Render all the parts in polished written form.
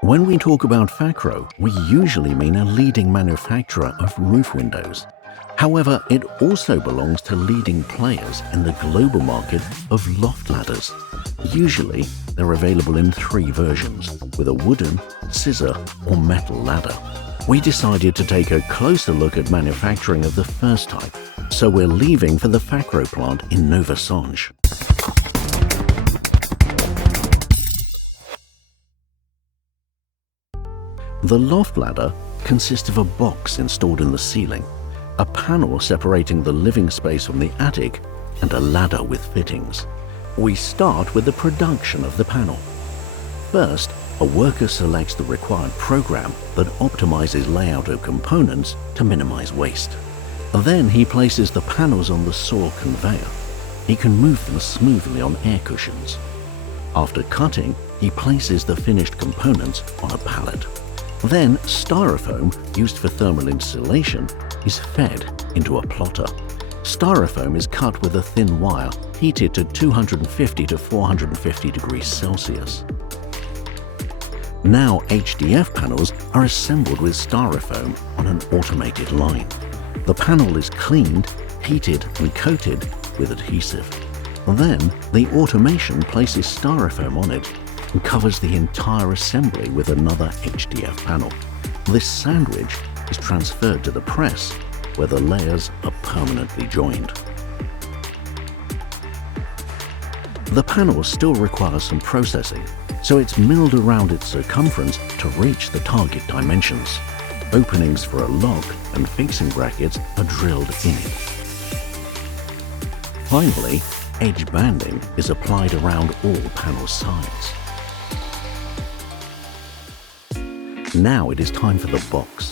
When we talk about FAKRO, we usually mean a leading manufacturer of roof windows. However, it also belongs to leading players in the global market of loft ladders. Usually, they're available in 3 versions, with a wooden, scissor, or metal ladder. We decided to take a closer look at manufacturing of the first type, so we're leaving for the FAKRO plant in Nova Songe. The loft ladder consists of a box installed in the ceiling, a panel separating the living space from the attic, and a ladder with fittings. We start with the production of the panel. First, a worker selects the required program that optimizes layout of components to minimize waste. Then he places the panels on the saw conveyor. He can move them smoothly on air cushions. After cutting, he places the finished components on a pallet. Then, styrofoam, used for thermal insulation, is fed into a plotter. Styrofoam is cut with a thin wire, heated to 250 to 450 degrees Celsius. Now HDF panels are assembled with styrofoam on an automated line. The panel is cleaned, heated and coated with adhesive. Then, the automation places styrofoam on it and covers the entire assembly with another HDF panel. This sandwich is transferred to the press, where the layers are permanently joined. The panel still requires some processing, so it's milled around its circumference to reach the target dimensions. Openings for a lock and fixing brackets are drilled in it. Finally, edge banding is applied around all panel sides. Now it is time for the box.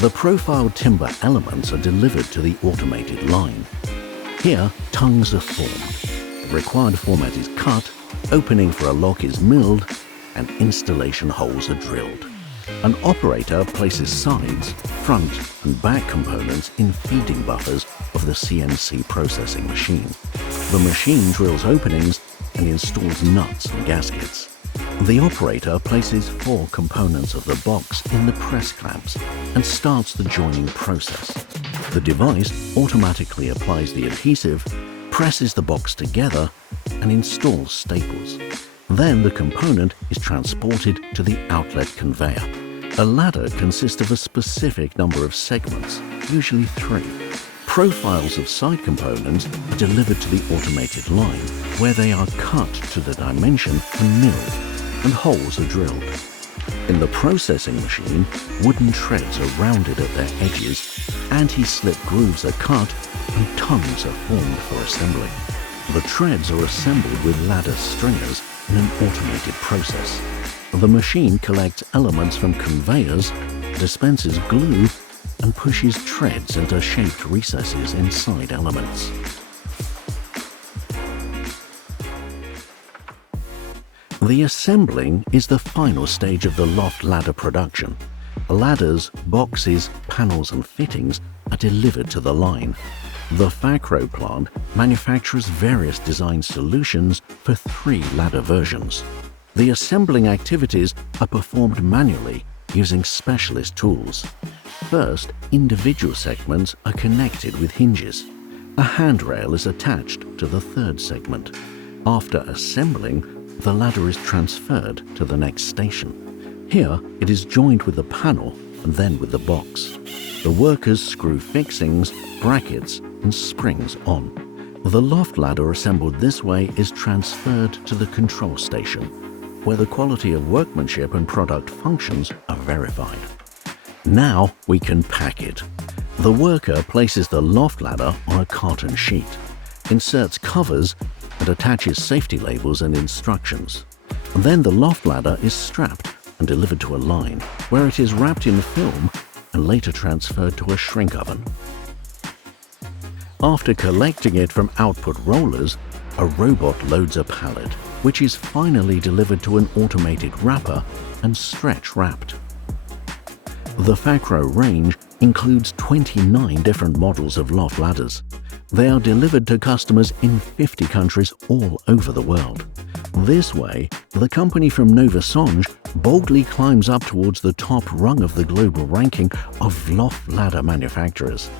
The profiled timber elements are delivered to the automated line. Here, tongues are formed. The required format is cut, opening for a lock is milled, and installation holes are drilled. An operator places sides, front, and back components in feeding buffers of the CNC processing machine. The machine drills openings and installs nuts and gaskets. The operator places 4 components of the box in the press clamps and starts the joining process. The device automatically applies the adhesive, presses the box together, and installs staples. Then the component is transported to the outlet conveyor. A ladder consists of a specific number of segments, usually 3. Profiles of side components are delivered to the automated line, where they are cut to the dimension and milled, and holes are drilled. In the processing machine, wooden treads are rounded at their edges, anti-slip grooves are cut, and tongues are formed for assembly. The treads are assembled with ladder stringers in an automated process. The machine collects elements from conveyors, dispenses glue, and pushes treads into shaped recesses inside elements. The assembling is the final stage of the loft ladder production. Ladders, boxes, panels and fittings are delivered to the line. The FAKRO plant manufactures various design solutions for 3 ladder versions. The assembling activities are performed manually using specialist tools. First, individual segments are connected with hinges. A handrail is attached to the 3rd segment. After assembling, the ladder is transferred to the next station. Here, it is joined with the panel and then with the box. The workers screw fixings, brackets, and springs on. The loft ladder assembled this way is transferred to the control station, where the quality of workmanship and product functions are verified. Now we can pack it. The worker places the loft ladder on a carton sheet, inserts covers, and attaches safety labels and instructions. Then the loft ladder is strapped and delivered to a line, where it is wrapped in film and later transferred to a shrink oven. After collecting it from output rollers, a robot loads a pallet, which is finally delivered to an automated wrapper and stretch wrapped. The FAKRO range includes 29 different models of loft ladders. They are delivered to customers in 50 countries all over the world. This way, the company from Nova Songe boldly climbs up towards the top rung of the global ranking of loft ladder manufacturers.